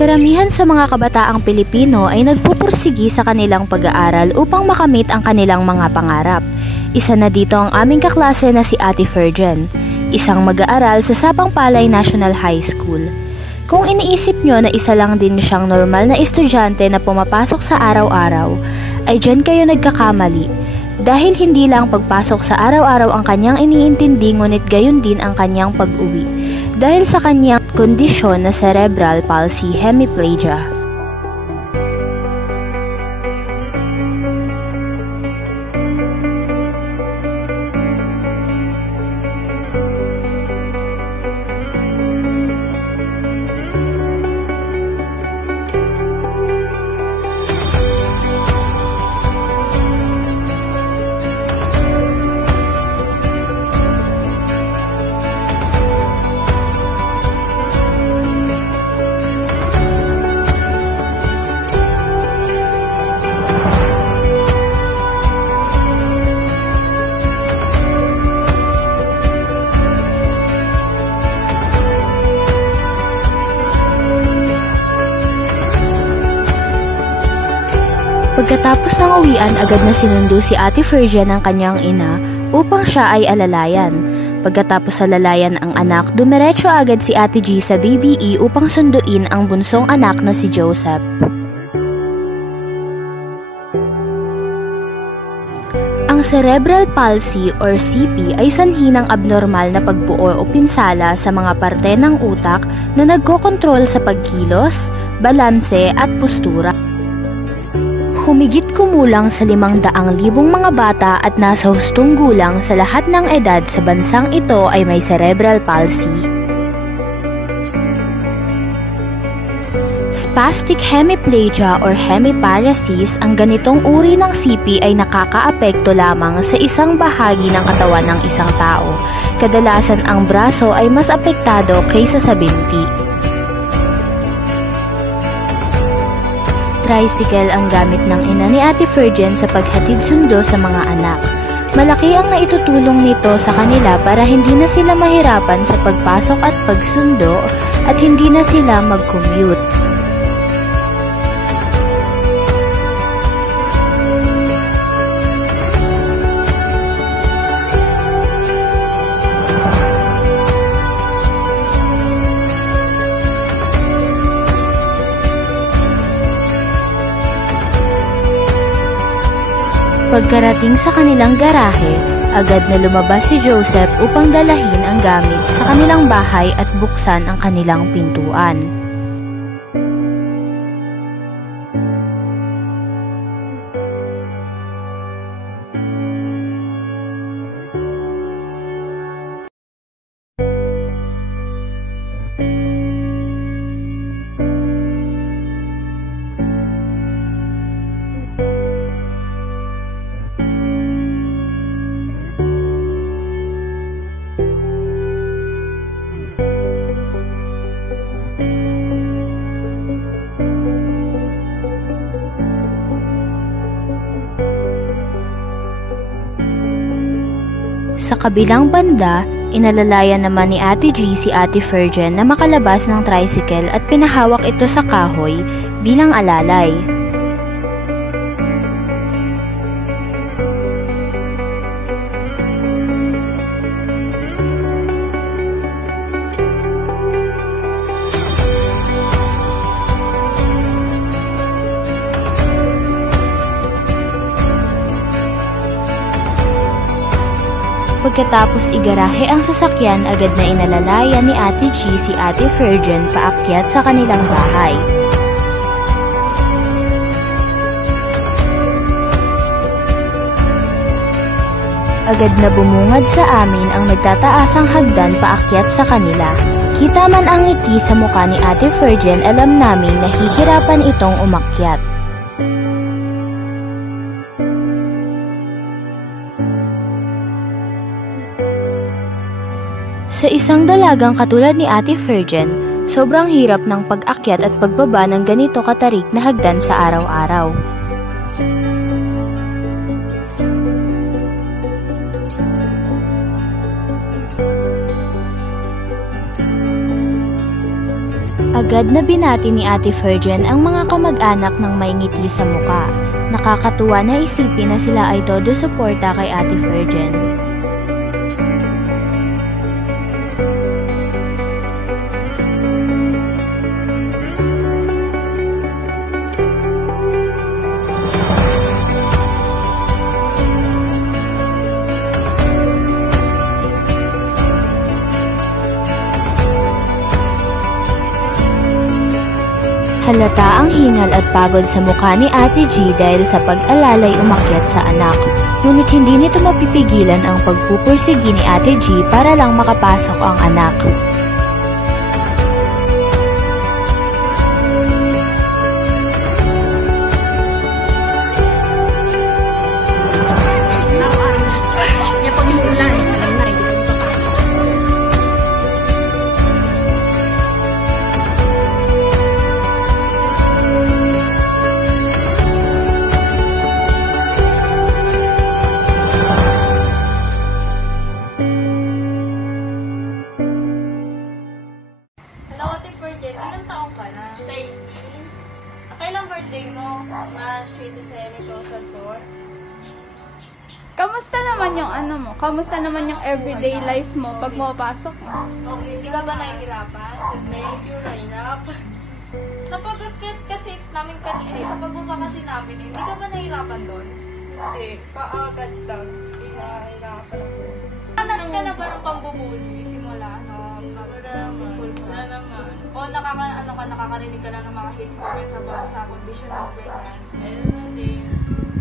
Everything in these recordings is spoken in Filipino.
Karamihan sa mga kabataang Pilipino ay nagpupursigi sa kanilang pag-aaral upang makamit ang kanilang mga pangarap. Isa na dito ang aming kaklase na si Ate Fergen, isang mag-aaral sa Sapang Palay National High School. Kung iniisip nyo na isa lang din siyang normal na estudyante na pumapasok sa araw-araw, ay dyan kayo nagkakamali. Dahil hindi lang pagpasok sa araw-araw ang kanyang iniintindi, ngunit gayon din ang kanyang pag-uwi. Dahil sa kanyang kondisyon na cerebral palsy hemiplegia. Pagkatapos ng uwian, agad na sinundo si Ate Fergen ng kanyang ina upang siya ay alalayan. Pagkatapos sa lalayan ang anak, dumiretso agad si Ate G sa BBE upang sunduin ang bunsong anak na si Joseph. Ang cerebral palsy or CP ay sanhi ng abnormal na pagbuo o pinsala sa mga parte ng utak na nagkokontrol sa pagkilos, balanse at postura. Humigit kumulang sa 500,000 mga bata at nasa hustong gulang sa lahat ng edad sa bansang ito ay may cerebral palsy. Spastic hemiplegia or hemiparesis, ang ganitong uri ng CP ay nakakaapekto lamang sa isang bahagi ng katawan ng isang tao. Kadalasan ang braso ay mas apektado kaysa sa binti. Tricycle ang gamit ng ina ni Ate Fergen sa paghatid sundo sa mga anak. Malaki ang naitutulong nito sa kanila para hindi na sila mahirapan sa pagpasok at pagsundo at hindi na sila mag-commute. Pagkarating sa kanilang garahe, agad na lumabas si Joseph upang dalahin ang gamit sa kanilang bahay at buksan ang kanilang pintuan. Sa kabilang banda, inalalayan naman ni Ate G si Ate Fergen na makalabas ng tricycle at pinahawak ito sa kahoy bilang alalay. Pagkatapos igarahe ang sasakyan, agad na inalalayan ni Ate G si Ate Fergen paakyat sa kanilang bahay. Agad na bumungad sa amin ang nagtataasang hagdan paakyat sa kanila. Kita man ang ngiti sa mukha ni Ate Fergen, alam namin na hihirapan itong umakyat. Sa isang dalagang katulad ni Ate Fergen, sobrang hirap ng pag-akyat at pagbaba ng ganito katarik na hagdan sa araw-araw. Agad na binati ni Ate Virgin ang mga kamag-anak ng may ngiti sa muka. Nakakatuwa na isipin na sila ay todo suporta kay Ate Virgin. Halata ang hingal at pagod sa mukha ni Ate G dahil sa pag-alalay umakyat sa anak. Ngunit hindi nito mapipigilan ang pagpupursigi ni Ate G para lang makapasok ang anak. Ilang taong ka na? 13. Kailang birthday mo? March 27, 2004. Kamusta naman yung Kamusta naman yung everyday life mo pag pumapasok mo? Okay, di ka ba nahihirapan? Medyo nahihirapan. Sa pag-akit kasi namin sa pagbaba kasi namin, hindi ka ba nahihirapan doon? Hindi, paagad lang. Hinahirapan ako. Nanas ka na ba ng pambubuli simula? Wala naman. O nakakarinig ka lang ng mga hate comments sa condition mo, ganyan. Ayun na din.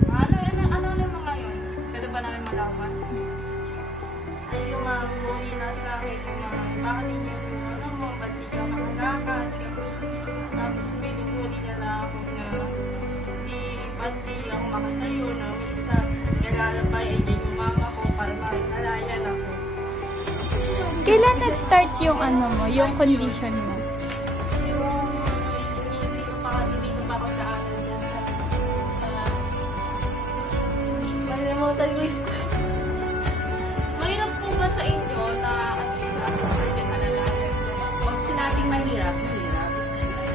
Ano yung mga yun? Pwede ba namin malaman? Ay, yung mga bully na sa akin, yung mga bakit hindi mo, ba't di ka makalakad? Tapos pinipuli na lang ako na ba't di ako makatayo na minsan nalalabay ay din yung mama ko para nalayan ako. Kailan nag-start yung yung condition mo? Dito pa ako sa Malimutan ko yung mahirap po ba sa inyo na sa pinalalayan? Pag sinabing mahirap,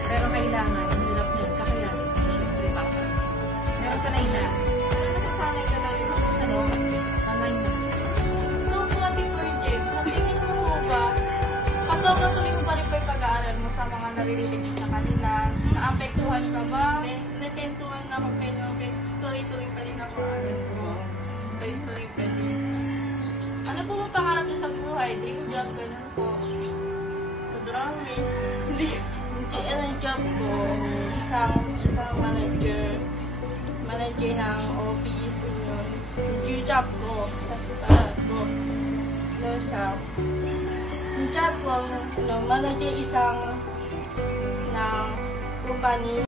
pero kailangan, mahirap yun, kakayanin. Siyempre, para sa akin. Pero sanay na. Nasasanay ka na rin ako sa Sanay na. So, po, Ate Virgin, sa tingin mo po ba, patuloy mo pa rin pa yung pag-aaral mo sa mga naririnig mo sa kanila? Naapektuhan ka ba? Napentuhan ako, pero tuloy-tuloy pa rin ako. Tuloy-tuloy pa rin. Ano po ang pangarap niyo sa buhay? Dream job, ganun po. Madrami. Hindi, ang job ko, isang manager ng office, yung job ko, sa putaran ko, yung job ko, manager isang ng company.